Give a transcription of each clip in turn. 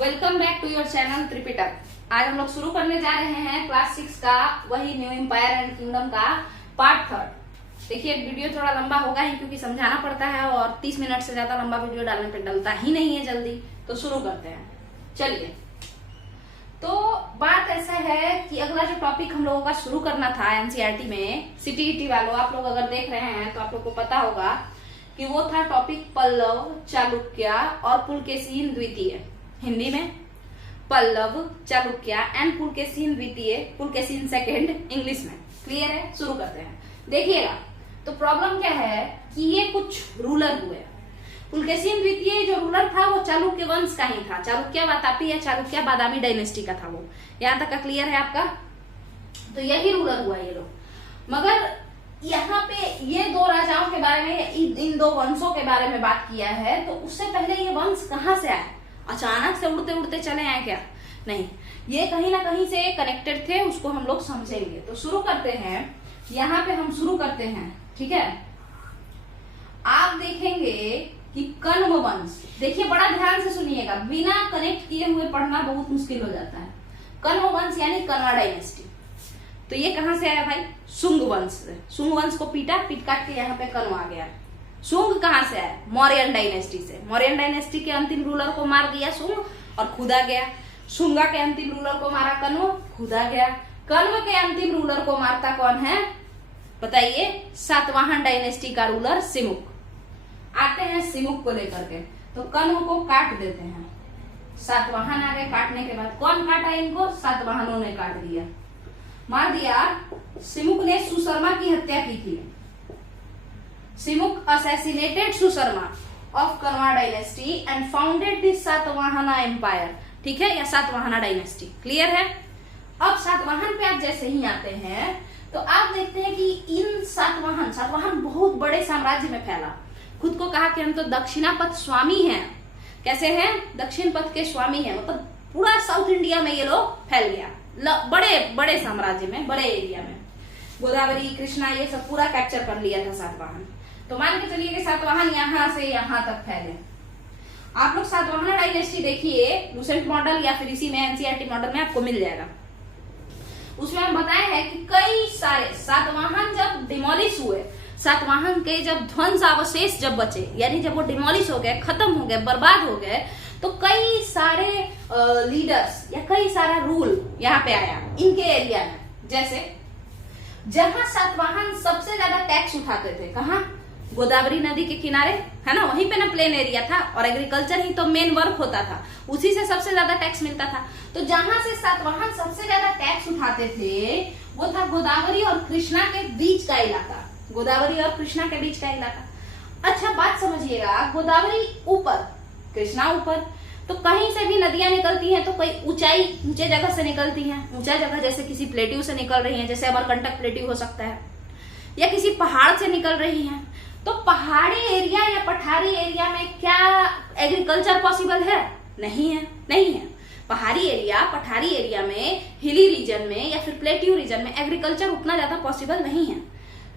Welcome back to your channel Tripitak. आज हम लोग शुरू करने जा रहे हैं क्लास 6 का वही न्यू एम्पायर एंड किंगडम का पार्ट 3। देखिए वीडियो थोड़ा लंबा होगा ही क्योंकि समझाना पड़ता है और 30 मिनट से ज्यादा लंबा वीडियो डालने पे डलता ही नहीं है जल्दी। तो शुरू करते हैं, चलिए। तो बात ऐसा है कि अगला जो टॉपिक हम लोगों का शुरू करना था एनसीईआरटी में, सीटीईटी वालों आप लोग अगर देख रहे हैं तो आप लोग को पता होगा कि वो था टॉपिक पल्लव, चालुक्य और पुलकेशिन द्वितीय। हिंदी में पल्लव, चालुक्य एंड पुलकेशिन द्वितीय, पुलकेशिन सेकंड इंग्लिश में। क्लियर है? शुरू करते हैं। देखिएगा तो प्रॉब्लम क्या है कि ये कुछ रूलर हुए। पुलकेशिन द्वितीय जो रूलर था वो चालुक्य वंश का ही था। चालुक्य वातापी या चालुक्य बादामी डायनेस्टी का था वो। यहां तक का क्लियर है आपका? तो यही रूलर हुआ ये लोग। मगर यहाँ पे ये दो राजाओं के बारे में, इन दो वंशों के बारे में बात किया है, तो उससे पहले ये वंश कहाँ से आए? अचानक से उड़ते उड़ते चले आए क्या? नहीं, ये कहीं ना कहीं से कनेक्टेड थे, उसको हम लोग समझेंगे। तो शुरू करते हैं, यहाँ पे हम शुरू करते हैं, ठीक है। आप देखेंगे कि कण्व वंश, देखिए बड़ा ध्यान से सुनिएगा, बिना कनेक्ट किए हुए पढ़ना बहुत मुश्किल हो जाता है। कण्व वंश यानी कण्वा डायनेस्टी। तो ये कहां से आया भाई? शुंग वंश से। शुंग वंश को पीट काट के यहाँ पे कण्व आ गया। शुंग कहां से आया? मौर्यन डायनेस्टी से। मौर्यन डायनेस्टी के अंतिम रूलर को मार दिया शुंग और खुद आ गया। शुंगा के अंतिम रूलर को मारा कण्व, खुद आ गया। कण्व के अंतिम रूलर को मारता कौन है बताइए? सातवाहन डायनेस्टी का रूलर सिमुक। आते हैं सिमुक को लेकर के, तो कण्व को काट देते हैं। सातवाहन आ गए। काटने के बाद कौन काटा इनको? सातवाहनों ने काट दिया, मार दिया। सिमुक ने सुशर्मा की हत्या की थी। Simuk assassinated Susharma of Kanva dynasty and founded the Satavahana empire. ठीक है, या सातवाहना डायनेस्टी। क्लियर है? अब सातवाहन पे आप जैसे ही आते हैं तो आप देखते हैं कि इन सातवाहन बहुत बड़े साम्राज्य में फैला। खुद को कहा कि हम तो दक्षिणापथ स्वामी हैं। कैसे हैं? दक्षिण पथ के स्वामी हैं। मतलब पूरा साउथ इंडिया में ये लोग फैल गया, बड़े बड़े साम्राज्य में, बड़े एरिया में। गोदावरी, कृष्णा, ये सब पूरा कैप्चर कर लिया था सातवाहन। तो मान के चलिए कि सातवाहन यहां से यहां तक फैले। आप लोग सातवाहन डायनेस्टी देखिए, लूसेंट मॉडल या फिर इसी में एनसीईआरटी मॉडल में आपको मिल जाएगा। उसमें हम बताए हैं कि कई सारे सातवाहन जब डिमोलिश हुए, सातवाहन के जब ध्वंस अवशेष जब बचे, यानी जब वो डिमोलिश हो गए, खत्म हो गए, बर्बाद हो गए, तो कई सारे लीडर्स या कई सारा रूल यहाँ पे आया इनके एरिया में। जैसे जहां सातवाहन सबसे ज्यादा टैक्स उठाते थे, कहाँ? गोदावरी नदी के किनारे, है ना, वहीं पे ना प्लेन एरिया था और एग्रीकल्चर ही तो मेन वर्क होता था, उसी से सबसे ज्यादा टैक्स मिलता था। तो जहां से सातवाहन सबसे ज्यादा टैक्स उठाते थे वो था गोदावरी और कृष्णा के बीच का इलाका। गोदावरी और कृष्णा के बीच का इलाका। अच्छा बात समझिएगा, गोदावरी ऊपर, कृष्णा ऊपर, तो कहीं से भी नदियां निकलती हैं तो कई ऊंचे जगह से निकलती हैं। ऊंचा जगह जैसे किसी प्लेट्यू से निकल रही है, जैसे अमरकंटक प्लेट्यू हो सकता है, या किसी पहाड़ से निकल रही है। तो पहाड़ी एरिया या पठारी एरिया में क्या एग्रीकल्चर पॉसिबल है? नहीं है, नहीं है। पहाड़ी एरिया, पठारी एरिया में, हिली रीजन में या फिर प्लेट्यू रीजन में एग्रीकल्चर उतना ज्यादा पॉसिबल नहीं है।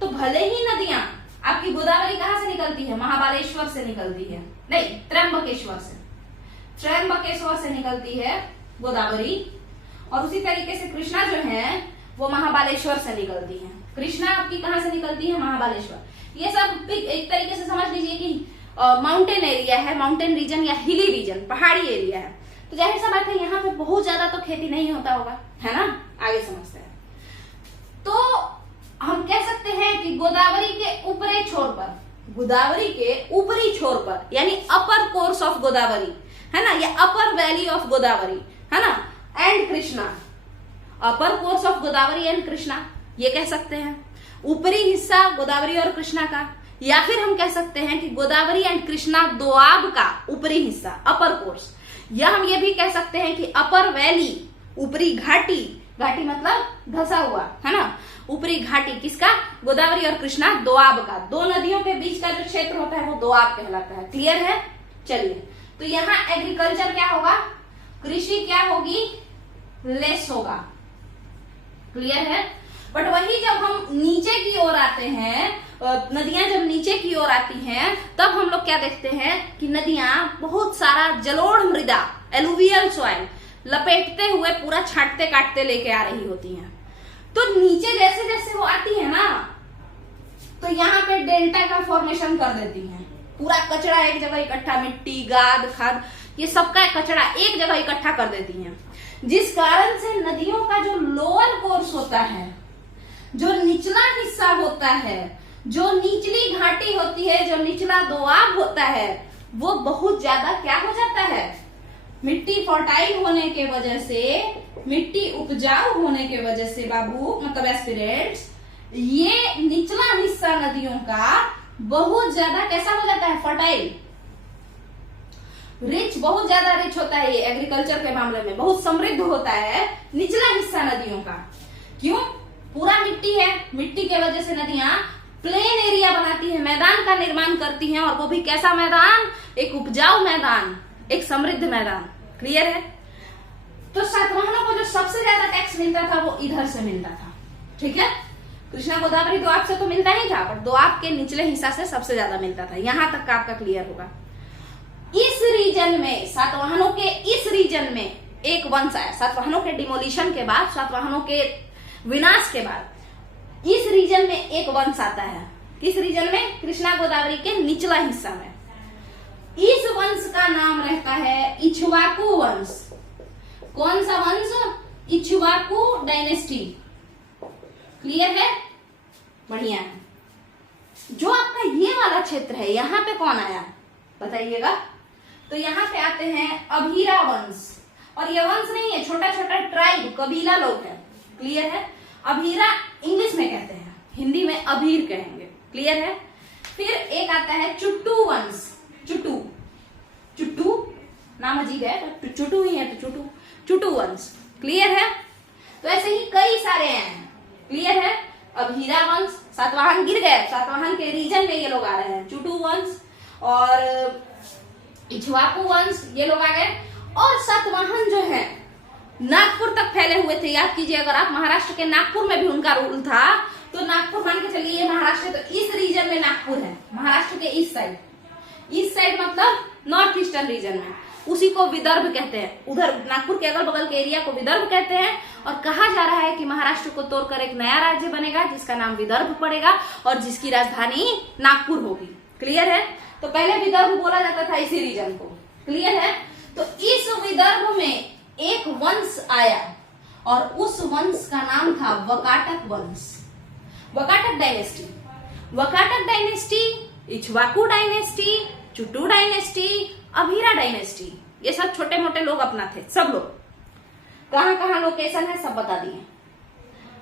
तो भले ही नदियां, आपकी गोदावरी कहां से निकलती है? महाबालेश्वर से निकलती है, नहीं, त्र्यंबकेश्वर से। त्र्यंबकेश्वर से निकलती है गोदावरी, और उसी तरीके से कृष्णा जो है वो महाबालेश्वर से निकलती है। कृष्णा आपकी कहां से निकलती है? महाबालेश्वर। ये सब एक तरीके से समझ लीजिए कि माउंटेन एरिया है, माउंटेन रीजन या हिली रीजन, पहाड़ी एरिया है। तो जाहिर सा बात है यहाँ पे बहुत ज्यादा तो खेती नहीं होता होगा, है ना। आगे समझते हैं। तो हम कह सकते हैं कि गोदावरी के ऊपरी छोर पर, गोदावरी के ऊपरी छोर पर, यानी अपर कोर्स ऑफ गोदावरी, है ना, या अपर वैली ऑफ गोदावरी, है ना, and Krishna, upper course of Godavari and Krishna, ये कह सकते हैं। ऊपरी हिस्सा गोदावरी और कृष्णा का, या फिर हम कह सकते हैं कि गोदावरी एंड कृष्णा दोआब का ऊपरी हिस्सा, अपर कोर्स, या हम ये भी कह सकते हैं कि अपर वैली, ऊपरी घाटी, घाटी मतलब धसा हुआ, है ना, ऊपरी घाटी किसका? गोदावरी और कृष्णा दोआब का। दो नदियों के बीच का जो क्षेत्र होता है वो दोआब कहलाता है। क्लियर है? चलिए, तो यहाँ एग्रीकल्चर क्या होगा? कृषि क्या होगी? लेस होगा। क्लियर है? बट वही जब हम नीचे की ओर आते हैं, नदियां जब नीचे की ओर आती हैं, तब हम लोग क्या देखते हैं कि नदियां बहुत सारा जलोढ़ मृदा, एलुवियल सॉइल लपेटते हुए पूरा छाटते काटते लेके आ रही होती हैं। तो नीचे जैसे जैसे वो आती है ना, तो यहाँ पे डेल्टा का फॉर्मेशन कर देती हैं। पूरा कचरा एक जगह इकट्ठा, मिट्टी, गाद, खाद, ये सबका कचरा एक जगह इकट्ठा कर देती हैं, जिस कारण से नदियों का जो लोअर कोर्स होता है, जो निचला हिस्सा होता है, जो निचली घाटी होती है, जो निचला दोआब होता है, वो बहुत ज्यादा क्या हो जाता है, मिट्टी फर्टाइल होने के वजह से, मिट्टी उपजाऊ होने के वजह से बाबू मतलब एस्पिरेंट्स, ये निचला हिस्सा नदियों का बहुत ज्यादा कैसा हो जाता है, फर्टाइल, रिच, बहुत ज्यादा रिच होता है। ये एग्रीकल्चर के मामले में बहुत समृद्ध होता है निचला हिस्सा नदियों का। क्यों? पूरा मिट्टी है, मिट्टी के वजह से नदियां प्लेन एरिया बनाती है, मैदान का निर्माण करती हैं, और वो भी कैसा मैदान, एक उपजाऊ मैदान, एक समृद्ध मैदान। क्लियर है? तो सातवाहनों को जो सबसे ज्यादा टैक्स मिलता था वो इधर से मिलता था। ठीक है, कृष्णा गोदावरी दोआब से तो मिलता ही था, पर दोआब के निचले हिस्सा से सबसे ज्यादा मिलता था। यहां तक का आपका क्लियर होगा। इस रीजन में, सातवाहनों के इस रीजन में एक वंश आया। सातवाहनों के डिमोलिशन के बाद, सातवाहनों के विनाश के बाद इस रीजन में एक वंश आता है। किस रीजन में? कृष्णा गोदावरी के निचला हिस्सा में। इस वंश का नाम रहता है इक्ष्वाकु वंश। कौन सा वंश? इक्ष्वाकु डायनेस्टी। क्लियर है? बढ़िया है। जो आपका ये वाला क्षेत्र है, यहां पे कौन आया बताइएगा? तो यहाँ पे आते हैं अभीरा वंश। और ये वंश नहीं है, छोटा छोटा ट्राइब, कबीला लोग है। क्लियर है? अभीरा इंग्लिश में कहते हैं, हिंदी में अभीर कहेंगे। क्लियर है? फिर एक आता है चुट्टू वंश। चुट्टू, चुट्टू नाम अजीब है, तो चुट्टू ही है, तो चुट्टू, चुट्टू वंश। क्लियर है? तो ऐसे ही कई सारे हैं। क्लियर है? अभीरा वंश, सातवाहन गिर गए, सातवाहन के रीजन में ये लोग आ रहे हैं। चुट्टू वंश और इक्ष्वाकु वंश, ये लोग आ गए। और सातवाहन जो है नागपुर तक फैले हुए थे। याद कीजिए, अगर आप महाराष्ट्र के नागपुर में भी उनका रूल था, तो नागपुर मान के चलिए ये महाराष्ट्र, तो इस रीजन में नागपुर है, महाराष्ट्र के इस साइड। इस साइड मतलब नॉर्थ ईस्टर्न रीजन में, उसी को विदर्भ कहते हैं। उधर नागपुर के अगल बगल के एरिया को विदर्भ कहते हैं। और कहा जा रहा है कि महाराष्ट्र को तोड़कर एक नया राज्य बनेगा जिसका नाम विदर्भ पड़ेगा और जिसकी राजधानी नागपुर होगी। क्लियर है? तो पहले विदर्भ बोला जाता था इसी रीजन को। क्लियर है? तो इस विदर्भ में एक वंश आया और उस वंश का नाम था वकाटक वंश, Vakataka dynasty. Vakataka dynasty, Ikshvaku dynasty, Chutu dynasty, Abhira dynasty, ये सब छोटे मोटे लोग अपना थे। सब लोग कहाँ कहाँ लोकेशन है सब बता दिए।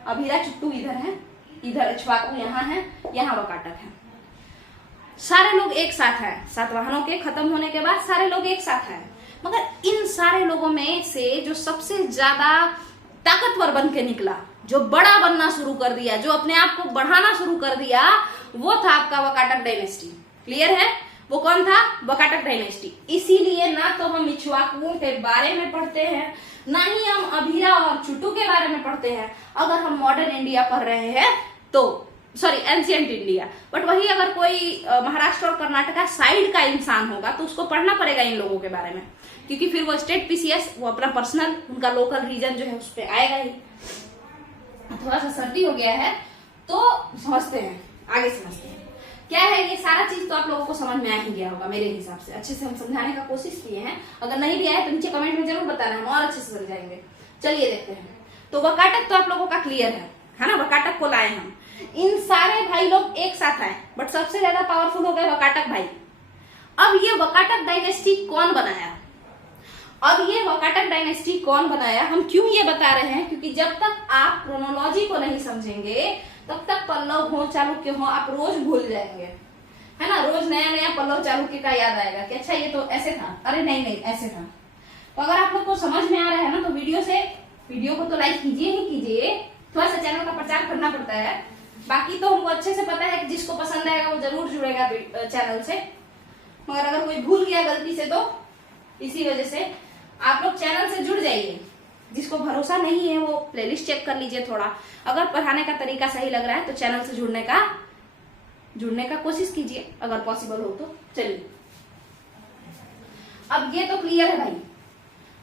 अभीरा चुट्टू इधर है, इधर इक्ष्वाकु यहाँ है, यहाँ वकाटक है। सारे लोग एक साथ हैं। सातवाहनों के खत्म होने के बाद सारे लोग एक साथ हैं। मगर इन सारे लोगों में से जो सबसे ज्यादा ताकतवर बन के निकला, जो बड़ा बनना शुरू कर दिया, जो अपने आप को बढ़ाना शुरू कर दिया, वो था आपका वकाटक डायनेस्टी। क्लियर है? वो कौन था? वकाटक डायनेस्टी। इसीलिए ना तो हम इक्ष्वाकुओं के बारे में पढ़ते हैं, ना ही हम अभीरा और चुट्टू के बारे में पढ़ते हैं। अगर हम मॉडर्न इंडिया पढ़ रहे हैं तो, सॉरी एंशिएंट इंडिया, बट वही अगर कोई महाराष्ट्र और कर्नाटका साइड का इंसान होगा तो उसको पढ़ना पड़ेगा इन लोगों के बारे में, क्योंकि फिर वो स्टेट पीसीएस, वो अपना पर्सनल, उनका लोकल रीजन जो है उस पर आएगा ही। थोड़ा सा सर्दी हो गया है तो समझते हैं, आगे समझते हैं क्या है। ये सारा चीज तो आप लोगों को समझ में आ ही गया होगा मेरे हिसाब से। अच्छे से हम समझाने का कोशिश किए हैं। अगर नहीं भी आया तो नीचे कमेंट में जरूर बताना, हम और अच्छे से समझाएंगे। चलिए देखते हैं। तो वकाटक तो आप लोगों का क्लियर है ना? वकाटक को लाए हम। इन सारे भाई लोग एक साथ आए, बट सबसे ज्यादा पावरफुल हो गए वकाटक भाई। अब ये वकाटक डायनेस्टी कौन बनाया? अब ये वकाटक डायनेस्टी कौन बनाया, हम क्यों ये बता रहे हैं? क्योंकि जब तक आप क्रोनोलॉजी को नहीं समझेंगे तब तक पल्लव हो, चालुक्य हो, आप रोज भूल जाएंगे, है ना? रोज नया नया पल्लव चालुक्य का याद आएगा कि अच्छा ये तो ऐसे था, अरे नहीं नहीं ऐसे था। तो अगर आप लोग को समझ में आ रहा है ना, तो वीडियो को तो लाइक कीजिए ही कीजिए। थोड़ा सा चैनल का प्रचार करना पड़ता है, बाकी तो हमको अच्छे से पता है कि जिसको पसंद आएगा वो जरूर जुड़ेगा चैनल से। मगर अगर कोई भूल गया गलती से तो इसी वजह से आप लोग चैनल से जुड़ जाइए। जिसको भरोसा नहीं है वो प्लेलिस्ट चेक कर लीजिए थोड़ा। अगर पढ़ाने का तरीका सही लग रहा है तो चैनल से जुड़ने का कोशिश कीजिए अगर पॉसिबल हो तो। चलिए, अब ये तो क्लियर है भाई।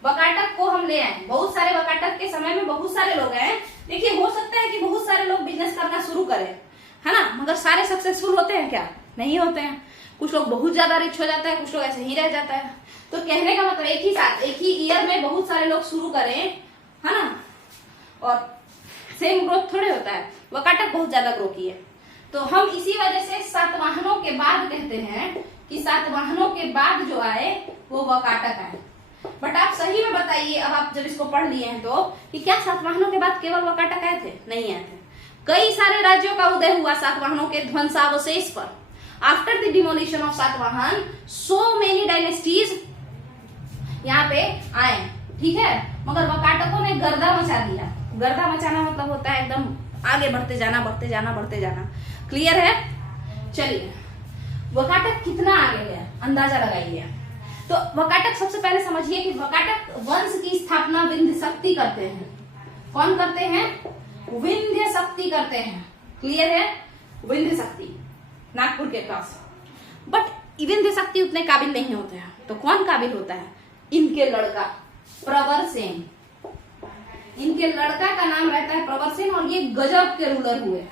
वकाटक को हम ले आए। बहुत सारे वकाटक के समय में बहुत सारे लोग हैं। देखिए हो सकता है कि बहुत सारे लोग बिजनेस करना शुरू करें, है ना, मगर सारे सक्सेसफुल होते हैं क्या? नहीं होते हैं। कुछ लोग बहुत ज्यादा रिच हो जाता है, कुछ लोग ऐसे ही रह जाता है। तो कहने का मतलब एक ही साथ एक ही ईयर में बहुत सारे लोग शुरू करें, है ना, और सेम ग्रोथ थोड़े होता है। वकाटक बहुत ज्यादा ग्रो किए, तो हम इसी वजह से सातवाहनों के बाद कहते हैं कि सातवाहनों के बाद जो आए वो वकाटक आए। बट आप सही में बताइए, अब आप जब इसको पढ़ लिए हैं तो, कि क्या सातवाहनों के बाद केवल वकाटक आए थे? नहीं आए थे। कई सारे राज्यों का उदय हुआ सातवाहनों के ध्वंसावशेष पर। After the demolition of Satavahana so many dynasties यहाँ पे आए, ठीक है, मगर वकाटकों ने गर्दा मचा दिया। गर्दा मचाना मतलब होता है एकदम आगे बढ़ते जाना, बढ़ते जाना, बढ़ते जाना। क्लियर है? चलिए, वकाटक कितना आगे गया अंदाजा लगाइए। तो वकाटक सबसे पहले समझिए कि वकाटक वंश की स्थापना विंध्य शक्ति करते हैं। कौन करते हैं? विंध्य शक्ति करते हैं। क्लियर है? विंध्य शक्ति नागपुर के पास। बट विंध्य शक्ति उतने काबिल नहीं होते हैं। तो कौन काबिल होता है? इनके लड़का प्रवर सेन। इनके लड़का का नाम रहता है प्रवर सेन, और ये गजब के रूलर हुए।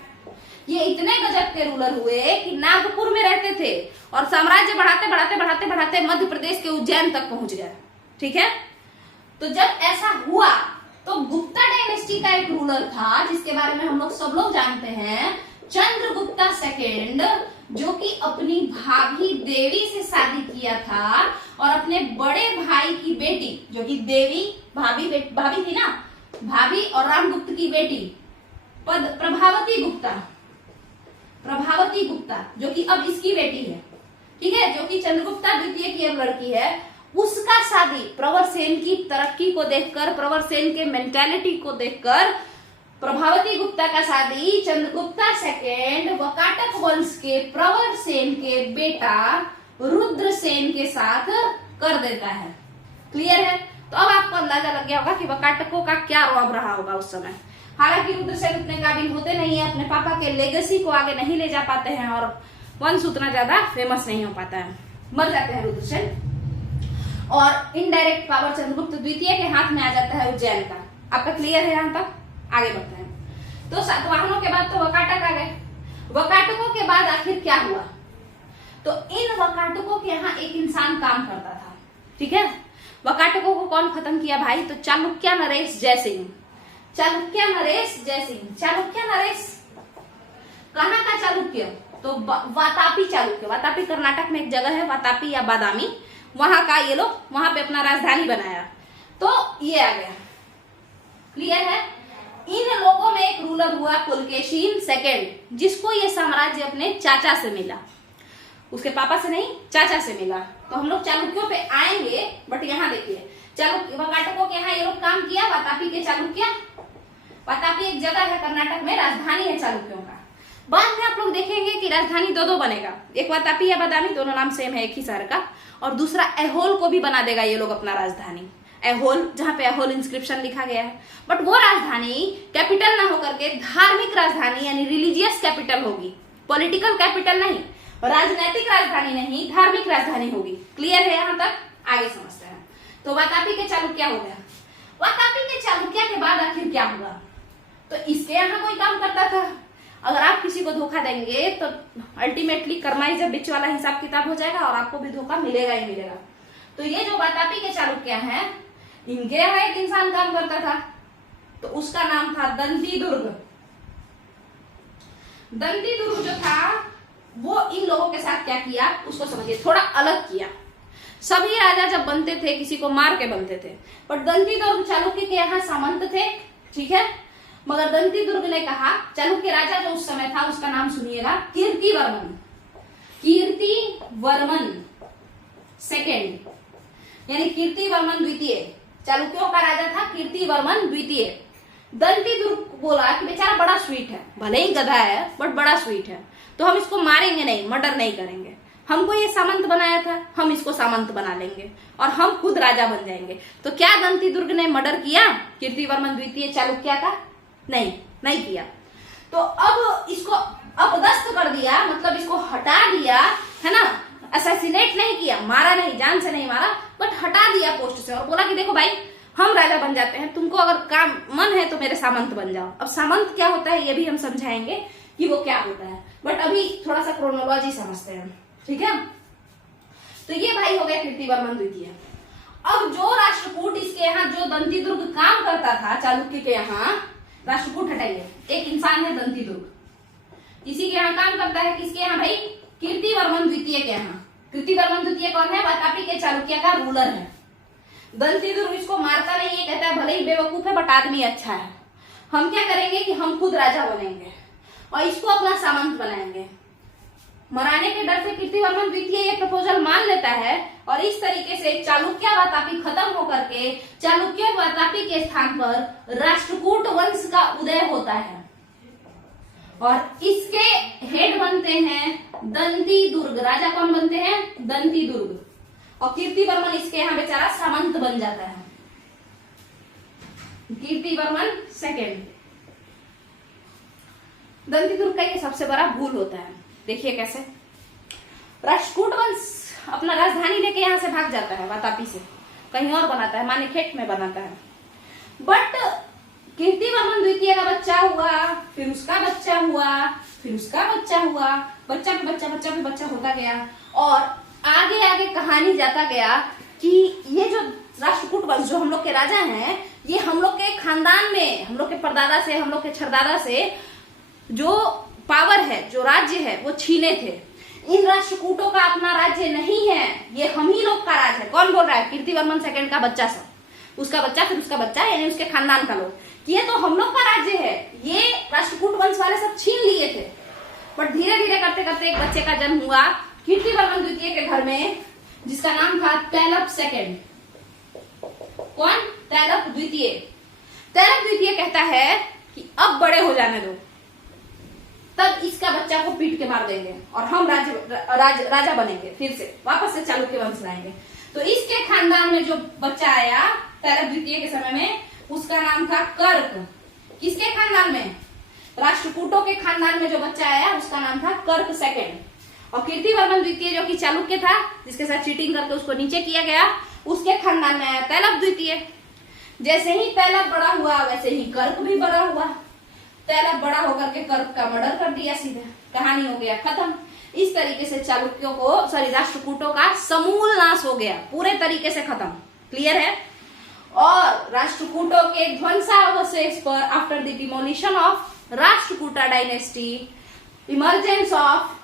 ये इतने गजब के रूलर हुए कि नागपुर में रहते थे और साम्राज्य बढ़ाते बढ़ाते बढ़ाते बढ़ाते मध्य प्रदेश के उज्जैन तक पहुंच गए। ठीक है, तो जब ऐसा हुआ तो गुप्ता डायनेस्टी का एक रूलर था जिसके बारे में हम लोग सब लोग जानते हैं, चंद्रगुप्ता सेकेंड, जो कि अपनी भाभी देवी से शादी किया था और अपने बड़े भाई की बेटी, जो कि देवी भाभी थी ना, भाभी और रामगुप्त की बेटी प्रभावती गुप्ता, जो कि अब इसकी बेटी है, ठीक है, जो कि चंद्रगुप्ता द्वितीय की अब लड़की है, उसका शादी प्रवर सेन की तरक्की को देखकर, प्रवर सेन के मेंटालिटी को देखकर, प्रभावती गुप्ता का शादी चंद्रगुप्ता सेकेंड वकाटक वंश के प्रवर सेन के बेटा रुद्र सेन के साथ कर देता है। क्लियर है? तो अब आपको अंदाजा लग गया होगा कि वकाटकों का क्या रौब रहा होगा उस समय। हालांकि रुद्रसेन उतने काबिल होते नहीं है, अपने पापा के लेगेसी को आगे नहीं ले जा पाते हैं और वंश उतना ज्यादा फेमस नहीं हो पाता है, मर जाते हैं रुद्रसेन, और इनडायरेक्ट पावर चंद्रगुप्त द्वितीय के हाथ में आ जाता है उज्जैन का। आपका क्लियर है? यहाँ तक आगे बढ़ते हैं। तो सातवाहनों के बाद तो वकाटक आ गए। वकाटकों के बाद आखिर क्या हुआ? तो इन वकाटकों के यहाँ एक इंसान काम करता था, ठीक है। वकाटकों को कौन खत्म किया भाई? तो चालुक्य नरेश जयसिंह। चालुक्य नरेश जयसिंह। चालुक्य नरेश कहाँ का चालुक्य? तो वातापी चालुक्य। वातापी कर्नाटक में एक जगह है, वातापी या बादामी, वहां का ये लोग वहां पे अपना राजधानी बनाया। तो ये आ गया। क्लियर है? इन लोगों में एक रूलर हुआ पुलकेशिन सेकेंड, जिसको ये साम्राज्य अपने चाचा से मिला, उसके पापा से नहीं, चाचा से मिला। तो हम लोग चालुक्यों पे आएंगे, बट यहाँ देखिए, चालुक्य वकाटकों के यहाँ ये लोग काम किया। वातापी के चालुक्य, वातापी एक जगह है कर्नाटक में, राजधानी है चालुक्यों का। बाद में आप लोग देखेंगे कि राजधानी दो बनेगा, एक वातापी या बादामी, दोनों नाम सेम है एक ही शहर का, और दूसरा ऐहोल को भी बना देगा ये लोग अपना राजधानी। ऐहोल, जहाँ पे ऐहोल इंस्क्रिप्शन लिखा गया है, बट वो राजधानी कैपिटल ना होकर के धार्मिक राजधानी यानी रिलीजियस कैपिटल होगी, पॉलिटिकल कैपिटल नहीं, राजनैतिक राजधानी नहीं, धार्मिक राजधानी होगी। क्लियर है? यहाँ तक आगे समझते हैं। तो वातापी के चालुक्य हो गया। वातापी के चालुक्य के बाद आखिर क्या हुआ? तो इसके यहाँ कोई काम करता था। अगर आप किसी को धोखा देंगे तो अल्टीमेटली कर्माई जब बीच वाला हिसाब किताब हो जाएगा और आपको भी धोखा मिलेगा ही मिलेगा। तो ये जो वातापी के चालुक्य हैं, इनके यहाँ एक इंसान काम करता था, तो उसका नाम था दंती दुर्ग। दंती दुर्ग जो था वो इन लोगों के साथ क्या किया उसको समझिए, थोड़ा अलग किया। सभी राजा जब बनते थे किसी को मार के बनते थे, पर दंती दुर्ग चालुक्य के यहाँ सामंत थे, ठीक है। मगर दंती दुर्ग ने कहा, चालुक्य राजा जो उस समय था उसका नाम सुनिएगा, कीर्तिवर्मन। कीर्तिवर्मन सेकेंड यानी कीर्तिवर्मन द्वितीय, चालुक्यों का राजा था कीर्तिवर्मन द्वितीय। दंती दुर्ग बोला कि बेचारा बड़ा स्वीट है, भले ही गधा है बट बड़ा स्वीट है, तो हम इसको मारेंगे नहीं, मर्डर नहीं करेंगे। हमको ये सामंत बनाया था, हम इसको सामंत बना लेंगे और हम खुद राजा बन जाएंगे। तो क्या दंती दुर्ग ने मर्डर किया कीर्तिवर्मन द्वितीय चालुक्य का? नहीं किया। तो अब इसको अपदस्थ कर दिया, मतलब इसको हटा दिया, है ना, असैसिनेट नहीं किया, मारा नहीं, जान से नहीं मारा, बट हटा दिया पोस्ट से और बोला कि देखो भाई हम राजा बन जाते हैं, तुमको अगर काम मन है तो मेरे सामंत बन जाओ। अब सामंत क्या होता है ये भी हम समझाएंगे कि वो क्या होता है, बट अभी थोड़ा सा क्रोनोलॉजी समझते हैं, ठीक है। तो ये भाई हो गया कीर्तिवर्मन द्वितीय। अब जो राष्ट्रकूट इसके यहाँ जो दंती दुर्ग काम करता था चालुक्य के यहाँ, राष्ट्रकूट हटाइए, एक इंसान है दंती दुर्ग, इसी के यहाँ काम करता है, किसके यहाँ भाई, कीर्तिवर्मन द्वितीय के यहाँ। कीर्तिवर्मन द्वितीय कौन है, वातापी के चालुक्य का रूलर है। दंती दुर्ग इसको मारता नहीं है, कहता है भले ही बेवकूफ है बट आदमी अच्छा है, हम क्या करेंगे कि हम खुद राजा बनेंगे और इसको अपना सामंत बनाएंगे। मराने के डर से कीर्तिवर्मन द्वितीय ये प्रपोजल मान लेता है और इस तरीके से चालुक्य वातापी खत्म होकर के चालुक्य वातापी के स्थान पर राष्ट्रकूट वंश का उदय होता है और इसके हेड बनते हैं दंती दुर्ग। राजा कौन बनते हैं, दंती दुर्ग, और कीर्तिवर्मन इसके यहाँ बेचारा सामंत बन जाता है, कीर्तिवर्मन सेकेंड। दंती दुर्ग का ये सबसे बड़ा भूल होता है, देखिए कैसे राष्ट्रकूट वंश अपना राजधानी लेके यहाँ से भाग जाता है, वातापी से कहीं और बनाता है, मानेखेट में बनाता है, बट कीर्तिवर्मन द्वितीय का बच्चा हुआ, फिर उसका बच्चा हुआ, फिर उसका बच्चा हुआ, बच्चा पे बच्चा, बच्चा पे बच्चा होता गया और आगे आगे कहानी जाता गया कि ये जो राष्ट्रकूट वंश जो हम लोग के राजा हैं, ये हम लोग के खानदान में, हम लोग के परदादा से, हम लोग के छरदादा से जो पावर है, जो राज्य है, वो छीने थे। इन राष्ट्रकूटों का अपना राज्य नहीं है, ये हम ही लोग का राज है। कौन बोल रहा है, कीर्तिवर्मन सेकंड का बच्चा सब, उसका बच्चा, फिर उसका बच्चा, यानी उसके खानदान का लोग, ये तो हम लोग का राज्य है, ये राष्ट्रकूट वंश वाले सब छीन लिए थे। बट धीरे धीरे करते करते एक बच्चे का जन्म हुआ कीर्तिवर्मन द्वितीय के घर में, जिसका नाम था तैलप सेकंड। कौन, तैलप द्वितीय। तैलप द्वितीय कहता है कि अब बड़े हो जाने दो, तब इसका बच्चा को पीट के मार देंगे और हम राजा बनेंगे, फिर से वापस से चालुक्य वंश लाएंगे। तो इसके खानदान में जो बच्चा आया तैलप द्वितीय के समय में, उसका नाम था कर्क। किसके खानदान में, राष्ट्रकूटों के खानदान में जो बच्चा आया उसका नाम था कर्क सेकंड। और कीर्तिवर्मन द्वितीय जो कि चालुक्य था, जिसके साथ चीटिंग करके उसको नीचे किया गया, उसके खानदान में आया तैलप द्वितीय। जैसे ही तैलप बड़ा हुआ वैसे ही कर्क भी बड़ा हुआ। तैलप बड़ा होकर के कर्क का मर्डर कर दिया, सीधे कहानी हो गया खत्म। इस तरीके से चालुक्यों को, सॉरी, राष्ट्रकूटों का समूल नाश हो गया, पूरे तरीके से खत्म। क्लियर है। और राष्ट्रकूटों के ध्वंसावशेष पर after the demolition of Rashtrakuta dynasty, emergence of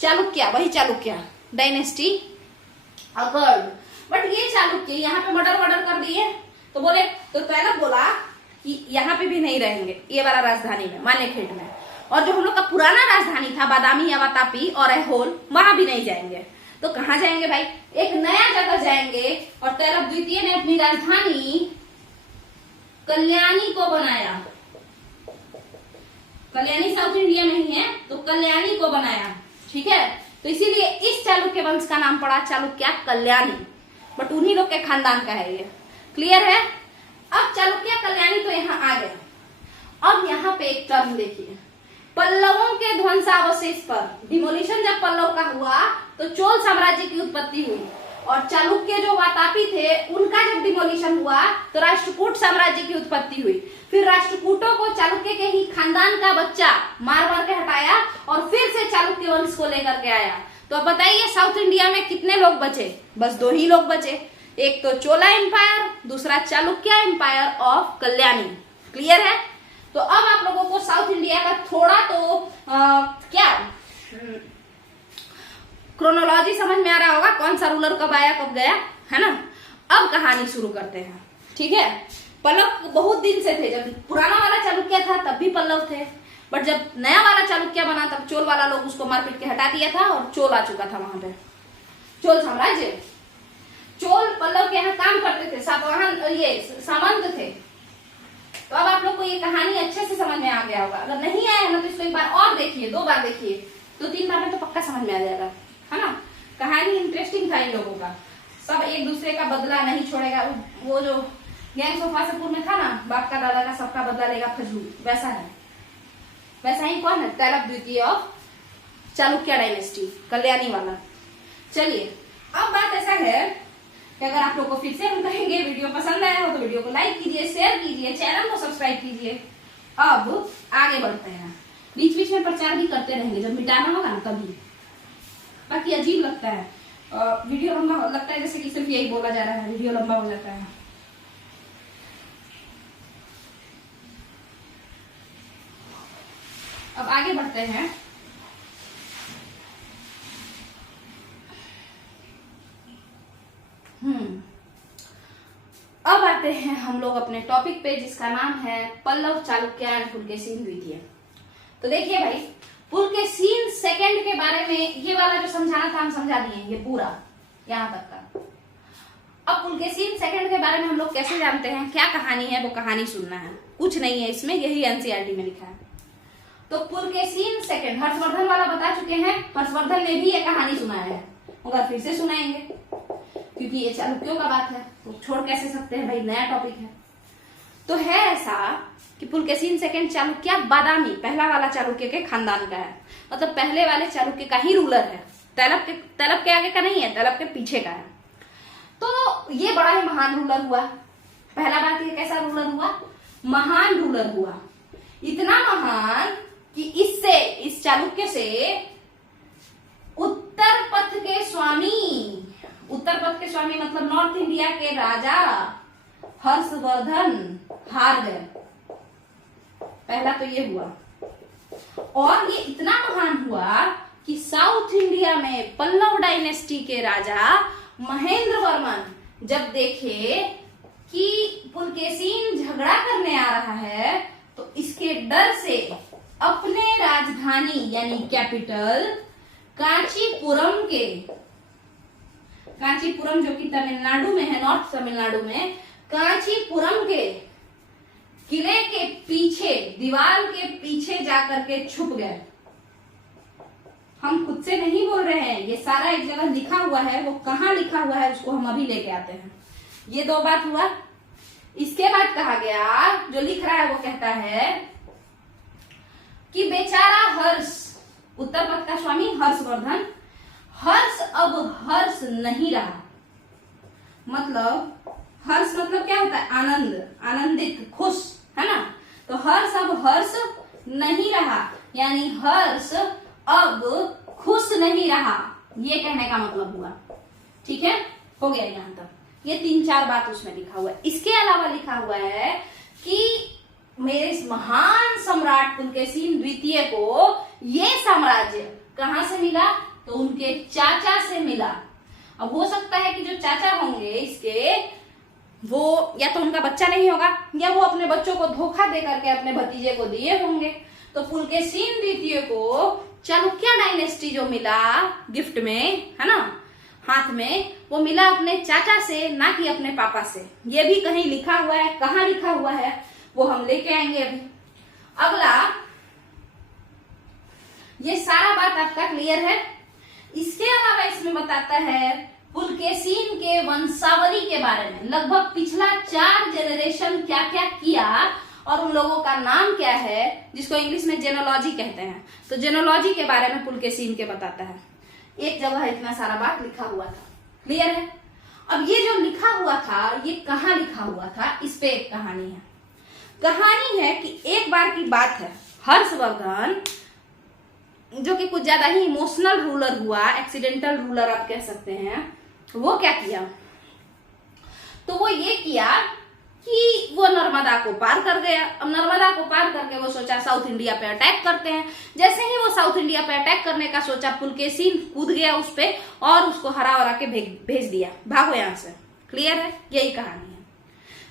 Chalukya, वही चालुक्य डायनेस्टी अकर्ड। बट ये चालुक्य यहाँ पे मर्डर कर दिए, तो बोले, तो तैलप बोला कि यहाँ पे भी नहीं रहेंगे, ये वाला राजधानी में, मानेखेट में, और जो हम लोग का पुराना राजधानी था बादामी या वातापी और ऐहोल, वहां भी नहीं जाएंगे। तो कहाँ जाएंगे भाई, एक नया जगह जाएंगे। और तैलप द्वितीय ने अपनी राजधानी कल्याणी को बनाया। कल्याणी साउथ इंडिया में ही है, तो कल्याणी को बनाया, ठीक है। तो इसीलिए इस चालुक्य वंश का नाम पड़ा चालुक्य कल्याणी, बट उन्हीं लोग के खानदान का है ये। क्लियर है। अब चालुक्य कल्याणी तो यहाँ आ गया। अब यहाँ पे एक टर्म देखिए, पल्लवों के ध्वंसावशेष पर, डिमोलिशन जब पल्लव का हुआ तो चोल साम्राज्य की उत्पत्ति हुई, और चालुक्य जो वातापी थे उनका जब डिमोलिशन हुआ तो राष्ट्रकूट साम्राज्य की उत्पत्ति हुई। फिर राष्ट्रकूटों को चालुक्य के ही खानदान का बच्चा मार मार के हटाया और फिर से चालुक्य वंश को लेकर के आया। तो अब बताइए साउथ इंडिया में कितने लोग बचे, बस 2 ही लोग बचे, एक तो चोला एम्पायर, दूसरा Chalukya empire of Kalyani. Clear है। तो अब आप लोगों को साउथ इंडिया का थोड़ा तो क्या क्रोनोलॉजी समझ में आ रहा होगा, कौन सा रूलर कब आया कब गया, है ना। अब कहानी शुरू करते हैं, ठीक है। पल्लव बहुत दिन से थे, जब पुराना वाला चालुक्य था तब भी पल्लव थे, बट जब नया वाला चालुक्य बना तब चोल वाला लोग उसको मारपीट के हटा दिया था और चोल आ चुका था वहां पे, चोल साम्राज्य। चोल पल्लव के यहाँ काम करते थे, सातवाहन, ये सामंत थे। तो अब आप लोग को ये कहानी अच्छे से समझ में आ गया होगा। अगर नहीं आया है ना तो इसको एक बार और देखिए, 2 बार देखिए, तो 3 बार में तो पक्का समझ में आ जाएगा, है ना। कहानी इंटरेस्टिंग था इन लोगों का, सब एक दूसरे का बदला नहीं छोड़ेगा। वो जो गैंग्स ऑफ वासेपुर में था ना, बाप का दादा का सबका बदला लेगा फजूल, वैसा है। वैसा ही कौन है, तैलप द्वितीय ऑफ चालुक्य डायनेस्टी, कल्याणी वाला। चलिए, अब बात ऐसा है कि अगर आप लोग को फिर से हम कहेंगे वीडियो पसंद आया हो तो वीडियो को लाइक कीजिए, शेयर कीजिए, चैनल को सब्सक्राइब कीजिए। अब आगे बढ़ते हैं, बीच बीच में प्रचार भी करते रहेंगे, जब मिटाना होगा ना तभी। बाकी अजीब लगता है, वीडियो लंबा लगता है, जैसे कि सिर्फ यही बोला जा रहा है, वीडियो लंबा हो जाता है। अब आगे बढ़ते हैं। अब आते हैं हम लोग अपने टॉपिक पे, जिसका नाम है पल्लव, चालुक्य एंड पुलकेशिन द्वितीय। तो देखिए भाई, पुलकेशिन सेकंड के बारे में ये वाला जो समझाना था हम समझा दिए, ये पूरा यहाँ तक का। अब पुलकेशिन सेकंड के बारे में हम लोग कैसे जानते हैं, क्या कहानी है, वो कहानी सुनना है, कुछ नहीं है इसमें, यही एनसीईआरटी में लिखा है। तो पुलकेशिन सेकंड हर्षवर्धन वाला बता चुके हैं, हर्षवर्धन ने भी ये कहानी सुनाया है, मगर फिर से सुनाएंगे क्योंकि ये चालुक्यों का बात है, तो छोड़ कैसे सकते हैं भाई, नया टॉपिक है। तो है ऐसा कि पुलकेशिन सेकंड चालुक्य बादामी, पहला वाला चालुक्य के खानदान का है, मतलब पहले वाले चालुक्य का ही रूलर है, तैलप के आगे का नहीं है, तैलप के पीछे का है। तो ये बड़ा ही महान रूलर हुआ। पहला बात, ये कैसा रूलर हुआ, महान रूलर हुआ, इतना महान कि इससे, इस चालुक्य से उत्तर पथ के स्वामी, उत्तर पथ के स्वामी मतलब नॉर्थ इंडिया के राजा हर्षवर्धन हार गए। पहला तो ये हुआ, और ये इतना महान हुआ कि साउथ इंडिया में पल्लव डायनेस्टी के राजा महेंद्र वर्मन जब देखे कि पुलकेशिन झगड़ा करने आ रहा है, तो इसके डर से अपने राजधानी यानी कैपिटल कांचीपुरम जो कि तमिलनाडु में है, नॉर्थ तमिलनाडु में, कांचीपुरम के किले के पीछे, दीवार के पीछे जाकर के छुप गए। हम खुद से नहीं बोल रहे हैं, ये सारा एक जगह लिखा हुआ है, वो कहाँ लिखा हुआ है उसको हम अभी लेके आते हैं। ये दो बात हुआ। इसके बाद कहा गया, जो लिख रहा है वो कहता है कि बेचारा हर्ष, उत्तर पथ का स्वामी हर्षवर्धन, हर्ष अब हर्ष नहीं रहा। मतलब हर्ष मतलब क्या होता है, आनंद, आनंदित, खुश, है ना। तो हर्ष अब हर्ष नहीं रहा, यानी हर्ष अब खुश नहीं रहा, ये कहने का मतलब हुआ। ठीक है, हो गया यहां तक। ये 3-4 बात उसमें लिखा हुआ है। इसके अलावा लिखा हुआ है कि मेरे इस महान सम्राट पुलकेशिन द्वितीय को ये साम्राज्य कहां से मिला, तो उनके चाचा से मिला। अब हो सकता है कि जो चाचा होंगे इसके, वो या तो उनका बच्चा नहीं होगा, या वो अपने बच्चों को धोखा दे करके अपने भतीजे को दिए होंगे। तो पुलकेशिन द्वितीय को चालुक्य डायनेस्टी जो मिला गिफ्ट में, है ना, हाथ में, वो मिला अपने चाचा से, ना कि अपने पापा से। ये भी कहीं लिखा हुआ है, कहाँ लिखा हुआ है वो हम लेके आएंगे अभी। अगला, ये सारा बात आपका क्लियर है। इसके अलावा इसमें बताता है पुलकेशिन के वंशावली के बारे में, लगभग पिछला 4 जनरेशन क्या क्या किया और उन लोगों का नाम क्या है, जिसको इंग्लिश में जेनोलॉजी कहते हैं। तो जेनोलॉजी के बारे में पुलकेशिन के बताता है। एक जगह इतना सारा बात लिखा हुआ था, क्लियर है। अब ये जो लिखा हुआ था, ये कहाँ लिखा हुआ था, इस पे एक कहानी है। कहानी है कि एक बार की बात है, हर्षवर्धन जो कि कुछ ज्यादा ही इमोशनल रूलर हुआ, एक्सीडेंटल रूलर आप कह सकते हैं, वो क्या किया, तो वो ये किया कि वो नर्मदा को पार कर गया। अब नर्मदा को पार करके वो सोचा साउथ इंडिया पे अटैक करते हैं। जैसे ही वो साउथ इंडिया पे अटैक करने का सोचा, पुलकेशिन कूद गया उस पे और उसको हरा वरा के भेज दिया, भागो यहां से। क्लियर है, यही कहानी है।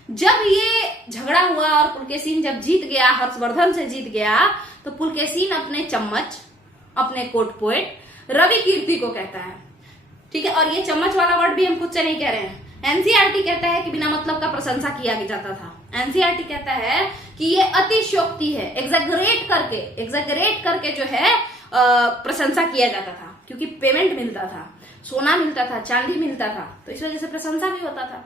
जब ये झगड़ा हुआ और पुलकेशिन जब जीत गया, हर्षवर्धन से जीत गया, तो पुलकेशिन अपने चम्मच, अपने कोट पोएट रवि कीर्ति को कहता है। ठीक है, और ये चम्मच वाला वर्ड भी हम खुद से नहीं कह रहे हैं, एनसीईआरटी कहता है कि बिना मतलब का प्रशंसा किया जाता था। एनसीईआरटी कहता है कि ये अतिशयोक्ति है, एग्जैगरेट करके जो है प्रशंसा किया जाता था, क्योंकि पेमेंट मिलता था, सोना मिलता था, चांदी मिलता था, तो इस वजह से प्रशंसा भी होता था।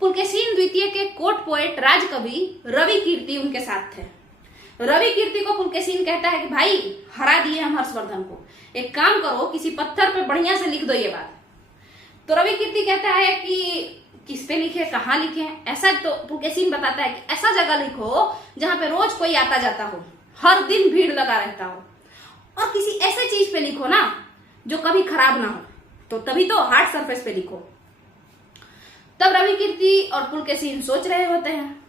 पुलकेशिन द्वितीय के कोट पोएट राजकवि रवि कीर्ति उनके साथ थे। रवि कीर्ति को पुलकेशिन कहता है कि भाई हरा दिए हम हर्षवर्धन को, एक काम करो किसी पत्थर पे बढ़िया से लिख दो ये बात। तो रवि कीर्ति कहता है कि किस पे लिखे, कहाँ लिखे। ऐसा तो पुलकेशिन बताता है कि ऐसा जगह लिखो जहां पे रोज कोई आता जाता हो, हर दिन भीड़ लगा रहता हो, और किसी ऐसे चीज पे लिखो ना जो कभी खराब ना हो, तो तभी तो हार्ड सरफेस पे लिखो। तब रवि कीर्ति और पुलकेशिन सोच रहे होते हैं,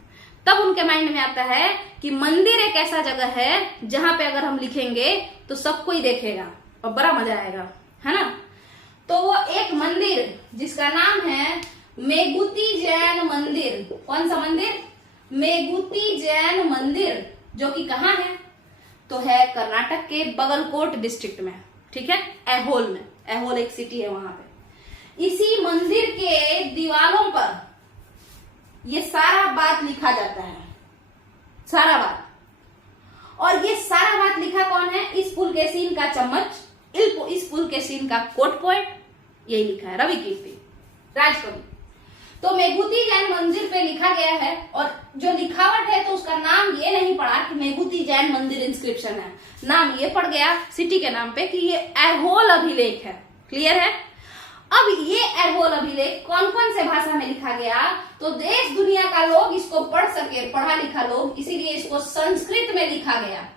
तब उनके माइंड में आता है कि मंदिर एक ऐसा जगह है जहां पे अगर हम लिखेंगे तो सब कोई देखेगा और बड़ा मजा आएगा, है ना। तो वो एक मंदिर जिसका नाम है मेगुती जैन मंदिर। कौन सा मंदिर? मेगुती जैन मंदिर, जो कि कहाँ है? तो है कर्नाटक के बगलकोट डिस्ट्रिक्ट में, ठीक है, ऐहोल में। ऐहोल एक सिटी है वहां पे। इसी मंदिर के दीवारों पर ये सारा बात लिखा जाता है, सारा बात। और ये सारा बात लिखा कौन है? इस पुलकेशिन का चम्मच, इस पुलकेशिन का कोट पोएट, यही लिखा है रवि कीर्ति, राजकवि। तो मेगुती जैन मंदिर पे लिखा गया है, और जो लिखावट है तो उसका नाम ये नहीं पड़ा कि मेगुती जैन मंदिर इंस्क्रिप्शन है, नाम ये पड़ गया सिटी के नाम पे कि ये ऐहोल अभिलेख है। क्लियर है? अब ये ऐहोल अभिलेख कौन कौन से भाषा में लिखा गया, तो देश दुनिया का लोग इसको पढ़ सके, पढ़ा लिखा लोग, इसीलिए इसको संस्कृत में लिखा गया।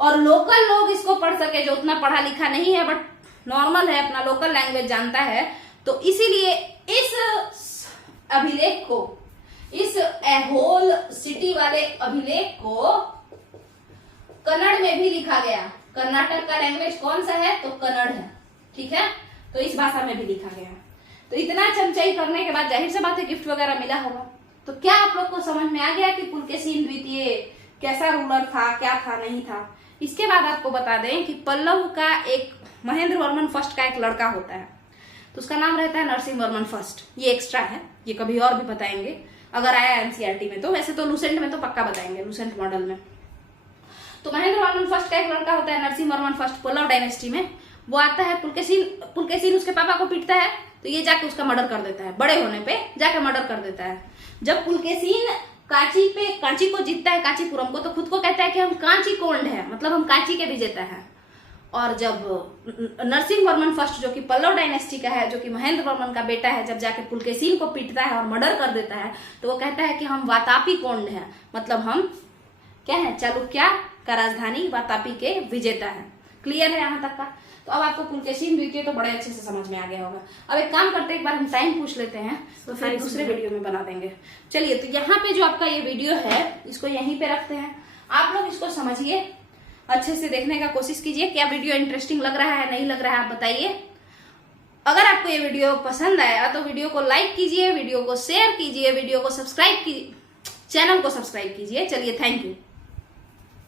और लोकल लोग इसको पढ़ सके जो उतना पढ़ा लिखा नहीं है बट नॉर्मल है, अपना लोकल लैंग्वेज जानता है, तो इसीलिए इस अभिलेख को, इस ऐहोल सिटी वाले अभिलेख को कन्नड़ में भी लिखा गया। कर्नाटक का लैंग्वेज कौन सा है? तो कन्नड़ है, ठीक है, तो इस भाषा में भी लिखा गया। तो इतना चमचाई करने के बाद जाहिर सी बात है गिफ्ट वगैरह मिला होगा। तो क्या आप लोग को समझ में आ गया कि पुलकेशिन द्वितीय कैसा रूलर था, क्या था, नहीं था? इसके बाद आपको बता दें कि पल्लव का एक, महेंद्र वर्मन फर्स्ट का एक लड़का होता है, तो उसका नाम रहता है नरसिंह वर्मन फर्स्ट। ये एक्स्ट्रा है, ये कभी और भी बताएंगे अगर आया एनसीईआरटी में, तो वैसे तो लूसेंट में तो पक्का बताएंगे, लूसेंट मॉडल में। तो महेंद्र वर्मन फर्स्ट का एक लड़का होता है नरसिंह वर्मन फर्स्ट, पल्लव डायनेस्टी में। वो आता है, पुलकेशिन उसके पापा को पीटता है, तो ये जाके उसका मर्डर कर देता है, बड़े होने पे जाके मर्डर कर देता है। जब पुलकेशिन कांची को जीतता है, कांचीपुरम को, तो खुद को कहता है कि हम कांची कोंड है, मतलब हम कांची के विजेता है। और जब नरसिंह वर्मन फर्स्ट जो कि पल्लव डायनेस्टी का है, जो कि महेंद्र वर्मन का बेटा है, जब जाके पुलकेशिन को पीटता है और मर्डर कर देता है, तो वो कहता है कि हम वातापी कोंड है, मतलब हम क्या है, चालुक्य का राजधानी वातापी के विजेता है। क्लियर है यहाँ तक का? तो अब आपको पुलकेशिन द्वितीय तो बड़े अच्छे से समझ में आ गया होगा। अब एक काम करते हैं, एक बार हम टाइम पूछ लेते हैं, तो फिर दूसरे वीडियो में बना देंगे। चलिए, तो यहाँ पे जो आपका ये वीडियो है इसको यहीं पे रखते हैं। आप लोग इसको समझिए, अच्छे से देखने का कोशिश कीजिए। क्या वीडियो इंटरेस्टिंग लग रहा है, नहीं लग रहा है, आप बताइए। अगर आपको ये वीडियो पसंद आया तो वीडियो को लाइक कीजिए, वीडियो को शेयर कीजिए, वीडियो को सब्सक्राइब कीजिए, चैनल को सब्सक्राइब कीजिए। चलिए, थैंक यू।